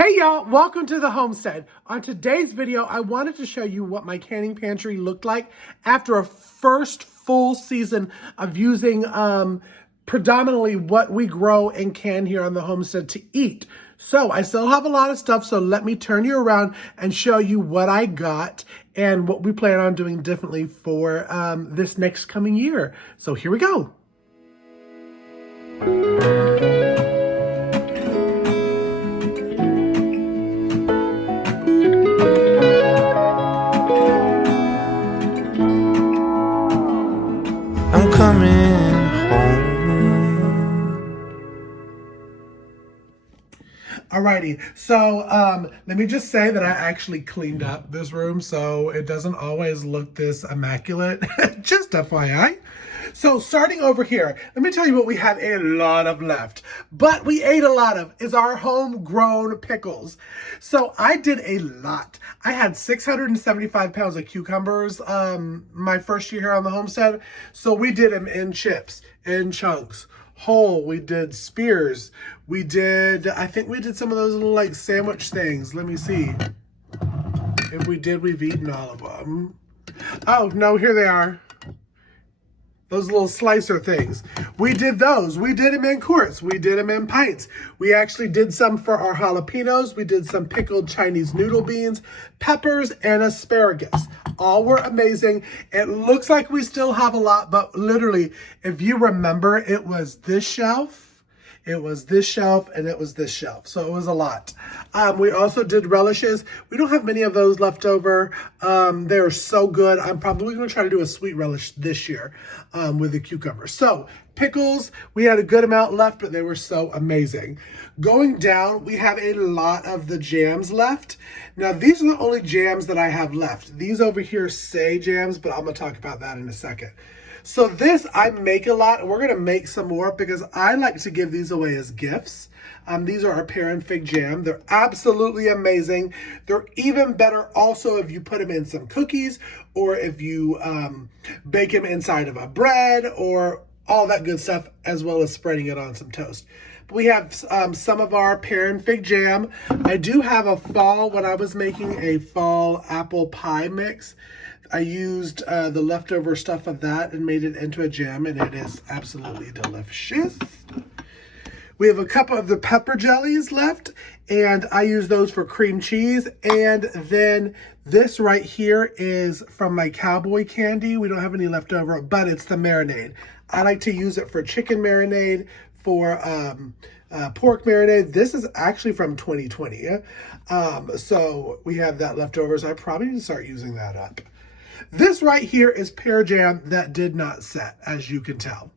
Hey y'all, welcome to the Homestead. On today's video, I wanted to show you what my canning pantry looked like after a first full season of using predominantly what we grow and can here on the Homestead to eat. So I still have a lot of stuff, so let me turn you around and show you what I got and what we plan on doing differently for this next coming year. So here we go. I'm coming home. Alrighty, so let me just say that I actually cleaned up this room so it doesn't always look this immaculate, just FYI. So starting over here, let me tell you what we have a lot of left, but we ate a lot of is our homegrown pickles. So I did a lot. I had 675 pounds of cucumbers my first year here on the Homestead. So we did them in chips, in chunks, whole. We did spears. We did, I think we did some of those little like sandwich things. Let me see. If we did, we've eaten all of them. Oh, no, here they are. Those little slicer things. We did those. We did them in quarts. We did them in pints. We actually did some for our jalapenos. We did some pickled Chinese noodle beans, peppers, and asparagus. All were amazing. It looks like we still have a lot, but literally, if you remember, it was this shelf. It was this shelf and it was this shelf. So it was a lot. We also did relishes. We don't have many of those left over. They're so good. I'm probably going to try to do a sweet relish this year with the cucumber. So pickles, we had a good amount left, but they were so amazing. Going down, we have a lot of the jams left. Now, these are the only jams that I have left. These over here say jams, but I'm going to talk about that in a second. So this, I make a lot, and we're going to make some more because I like to give these away as gifts. These are our pear and fig jam. They're absolutely amazing. They're even better also if you put them in some cookies or if you bake them inside of a bread or all that good stuff, as well as spreading it on some toast. But we have some of our pear and fig jam. I do have a fall, when I was making a fall apple pie mix, I used the leftover stuff of that and made it into a jam, and it is absolutely delicious. We have a couple of the pepper jellies left, and I use those for cream cheese. And then this right here is from my cowboy candy. We don't have any left over, but it's the marinade. I like to use it for chicken marinade, for pork marinade. This is actually from 2020. So we have that leftover, so I probably need to start using that up. This right here is pear jam that did not set, as you can tell.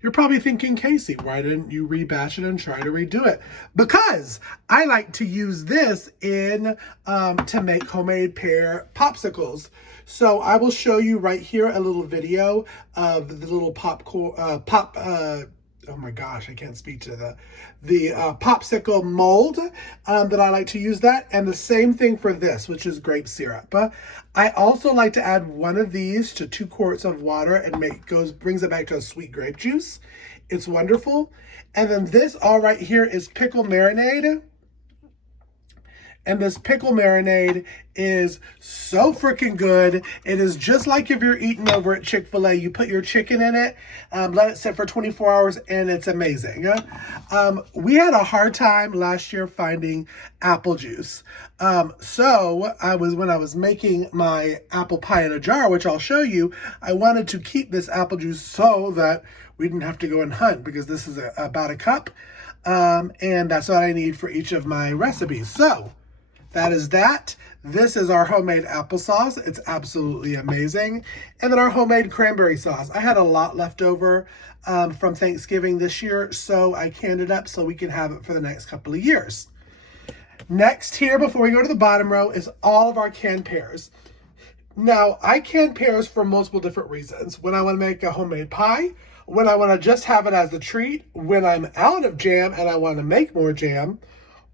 You're probably thinking, Casey, why didn't you rebatch it and try to redo it? Because I like to use this in to make homemade pear popsicles. So I will show you right here a little video of the little oh my gosh, I can't speak to the popsicle mold that I like to use that. And the same thing for this, which is grape syrup. I also like to add one of these to 2 quarts of water and brings it back to a sweet grape juice. It's wonderful. And then this all right here is pickle marinade. And this pickle marinade is so freaking good. It is just like if you're eating over at Chick-fil-A. You put your chicken in it, let it sit for 24 hours, and it's amazing. We had a hard time last year finding apple juice. So when I was making my apple pie in a jar, which I'll show you, I wanted to keep this apple juice so that we didn't have to go and hunt, because this is about a cup. And that's what I need for each of my recipes. So that is that. This is our homemade applesauce. It's absolutely amazing. And then our homemade cranberry sauce. I had a lot left over from Thanksgiving this year, so I canned it up so we can have it for the next couple of years. Next here, before we go to the bottom row, is all of our canned pears. Now, I can pears for multiple different reasons. When I want to make a homemade pie, when I want to just have it as a treat, when I'm out of jam and I want to make more jam,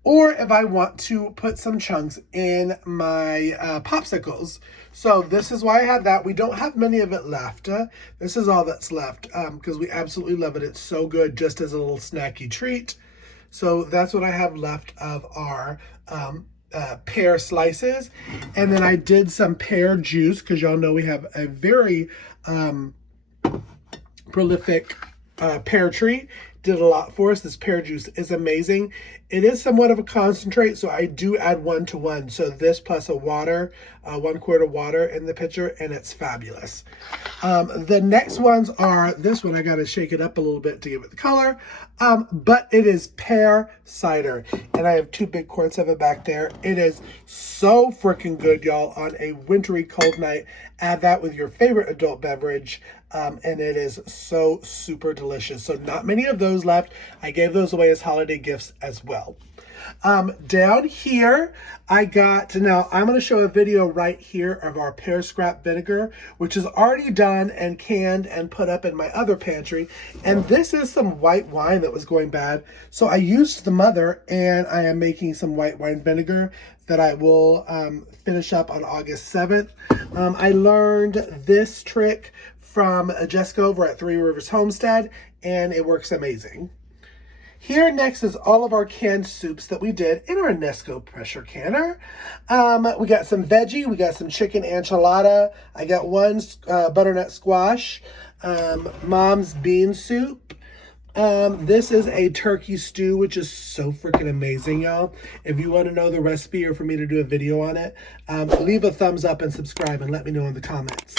or if I want to put some chunks in my popsicles. So this is why I have that. We don't have many of it left. This is all that's left because we absolutely love it. It's so good just as a little snacky treat. So that's what I have left of our pear slices. And then I did some pear juice because y'all know we have a very prolific pear tree. Did a lot for us. This pear juice is amazing. It is somewhat of a concentrate, so I do add 1-to-1. So this plus a water, 1 quart of water in the pitcher, and it's fabulous. The next ones are, this one I got to shake it up a little bit to give it the color, but it is pear cider, and I have 2 big quarts of it back there. It is so freaking good, y'all. On a wintry cold night, add that with your favorite adult beverage, and it is so super delicious. So not many of those left. I gave those away as holiday gifts as well. Down here, I got, now I'm going to show a video right here of our pear scrap vinegar, which is already done and canned and put up in my other pantry. And this is some white wine that was going bad. So I used the mother, and I am making some white wine vinegar that I will finish up on August 7th. I learned this trick from Jessica over at Three Rivers Homestead, and it works amazing. Here next is all of our canned soups that we did in our Nesco pressure canner. We got some veggie, we got some chicken enchilada, I got 1 butternut squash, mom's bean soup. This is a turkey stew, which is so freaking amazing, y'all. If you want to know the recipe or for me to do a video on it, leave a thumbs up and subscribe and let me know in the comments.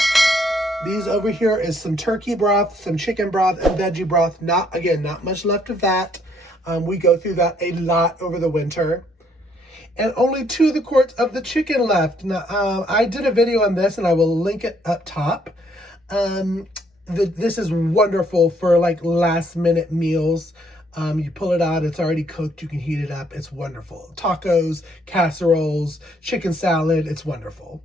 These over here is some turkey broth, some chicken broth, and veggie broth. Not much left of that. We go through that a lot over the winter. And only 2 of the quarts of the chicken left. Now, I did a video on this, and I will link it up top. This is wonderful for like last minute meals. You pull it out, it's already cooked, you can heat it up. It's wonderful. Tacos, casseroles, chicken salad, it's wonderful.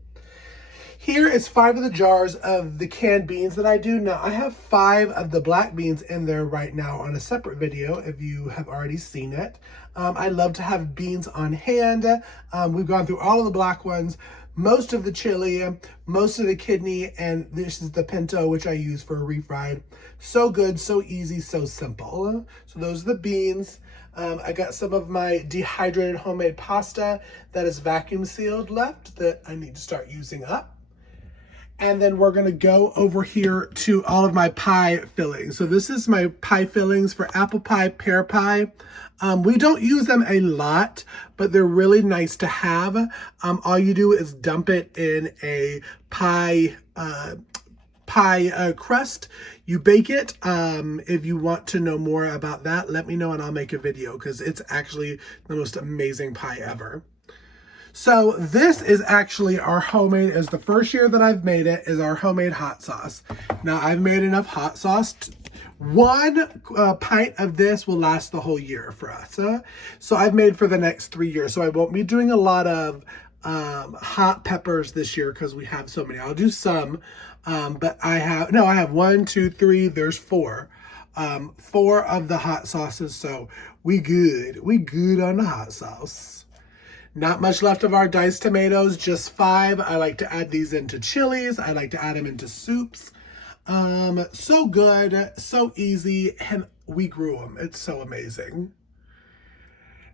Here is 5 of the jars of the canned beans that I do. Now, I have 5 of the black beans in there right now on a separate video if you have already seen it. I love to have beans on hand. We've gone through all of the black ones, most of the chili, most of the kidney, and this is the pinto, which I use for a refried. So good, so easy, so simple. So those are the beans. I got some of my dehydrated homemade pasta that is vacuum sealed left that I need to start using up. And then we're gonna go over here to all of my pie fillings. So this is my pie fillings for apple pie, pear pie. We don't use them a lot, but they're really nice to have. All you do is dump it in a pie crust. You bake it. If you want to know more about that, let me know and I'll make a video because it's actually the most amazing pie ever. So this is actually our homemade, is the first year that I've made it, is our homemade hot sauce. Now I've made enough hot sauce. 1 pint of this will last the whole year for us. So I've made for the next 3 years. So I won't be doing a lot of hot peppers this year because we have so many. I'll do some, but I have 1, 2, 3, there's 4. 4 of the hot sauces. So we good on the hot sauce. Not much left of our diced tomatoes, just 5. I like to add these into chilies. I like to add them into soups. So good, so easy, and we grew them. It's so amazing.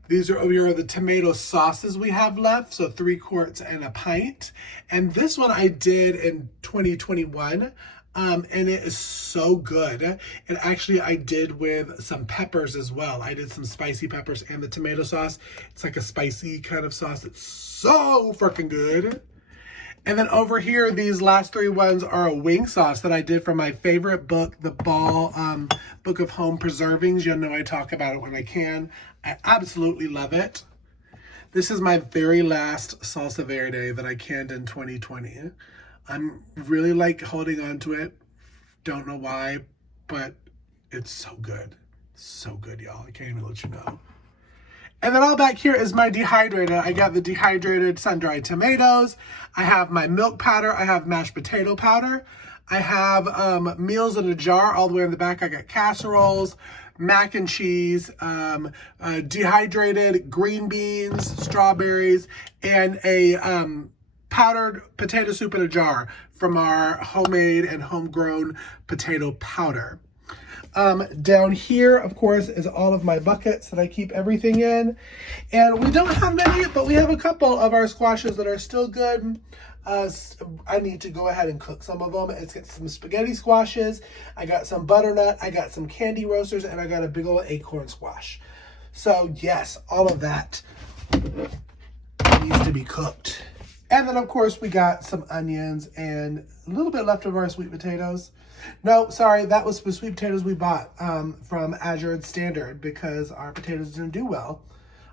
These are over here the tomato sauces we have left, so 3 quarts and a pint. And this one I did in 2021. And it is so good. And actually I did with some peppers as well. I did some spicy peppers and the tomato sauce. It's like a spicy kind of sauce. It's so freaking good. And then over here, these last 3 ones are a wing sauce that I did from my favorite book, the Ball Book of Home Preservings. You know I talk about it when I can. I absolutely love it. This is my very last salsa verde that I canned in 2020. I'm really like holding on to it. Don't know why, but it's so good. So good, y'all. I can't even let you know. And then all back here is my dehydrated. I got the dehydrated sun-dried tomatoes. I have my milk powder. I have mashed potato powder. I have meals in a jar all the way in the back. I got casseroles, mac and cheese, dehydrated green beans, strawberries, and a powdered potato soup in a jar from our homemade and homegrown potato powder. Down here, of course, is all of my buckets that I keep everything in. And we don't have many, but we have a couple of our squashes that are still good. I need to go ahead and cook some of them. It's got some spaghetti squashes. I got some butternut. I got some candy roasters, and I got a big old acorn squash. So yes, all of that needs to be cooked. And then of course we got some onions and a little bit left of our sweet potatoes. No, sorry, that was the sweet potatoes we bought from Azure Standard because our potatoes didn't do well.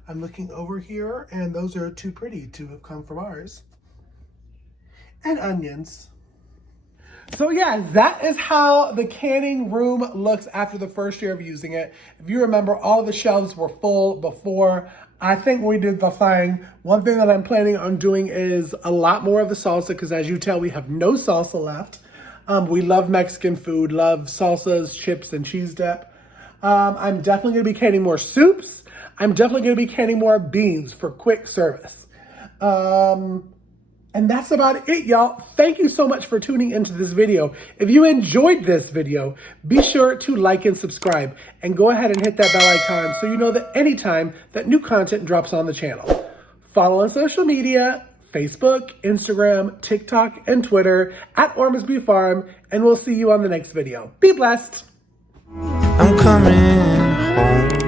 I'm looking over here and those are too pretty to have come from ours. And onions. So yeah, that is how the canning room looks after the first year of using it. If you remember, all the shelves were full before. I think we did the thing. One thing that I'm planning on doing is a lot more of the salsa because as you tell, we have no salsa left. We love Mexican food, love salsas, chips, and cheese dip. I'm definitely gonna be canning more soups. I'm definitely gonna be canning more beans for quick service. And that's about it, y'all. Thank you so much for tuning into this video. If you enjoyed this video, be sure to like and subscribe and go ahead and hit that bell icon so you know that anytime that new content drops on the channel. Follow on social media, Facebook, Instagram, TikTok, and Twitter at Ormsby Farm, and we'll see you on the next video. Be blessed. I'm coming home.